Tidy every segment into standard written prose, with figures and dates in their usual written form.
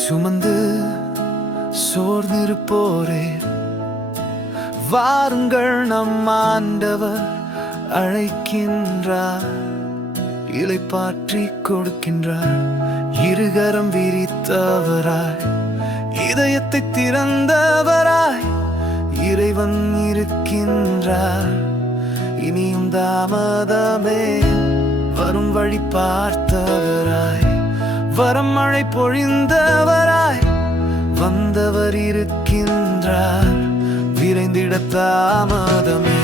சுமந்து சோர்ந்திருப்போரே, வாருங்கள், நம் ஆண்டவர் அழைக்கின்றார். இளைப்பாற்றி கொடுக்கின்றார். இருகரம் விரித்தவராய், இதயத்தை திறந்தவராய் இறைவன் இருக்கின்றார். இனியும் தாமதமே, வரும் வழி பார்த்தவராய், வரம் மழை பொழிந்தவராய் வந்தவர் இருக்கின்றார். விரைந்திட தாமதமே,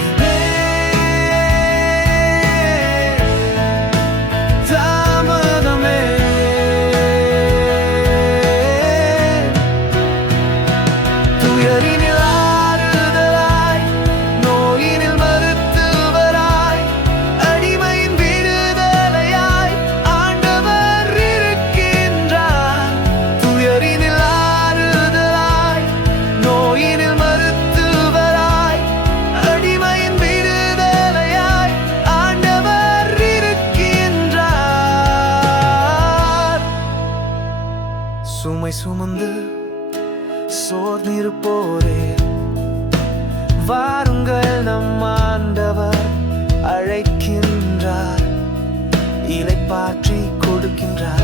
தாமதமே. துயரினில் ஆறுதலாய், நோயினில் மருத்துவராய், அடிமையின் விடுதலையாய் ஆண்டவர் இருக்கின்றார். துயரினில் ஆறுதலாய், நோயினில் மருத்துவராய், அடிமையின் விடுதலையாய் ஆண்டவர் இருக்கின்றார். சுமை சுமந்து சோர்ந்திருப்போரே, வாருங்கள், நம் ஆண்டவர் அழைக்கின்றார். இளைப்பாற்றி கொடுக்கின்றார்.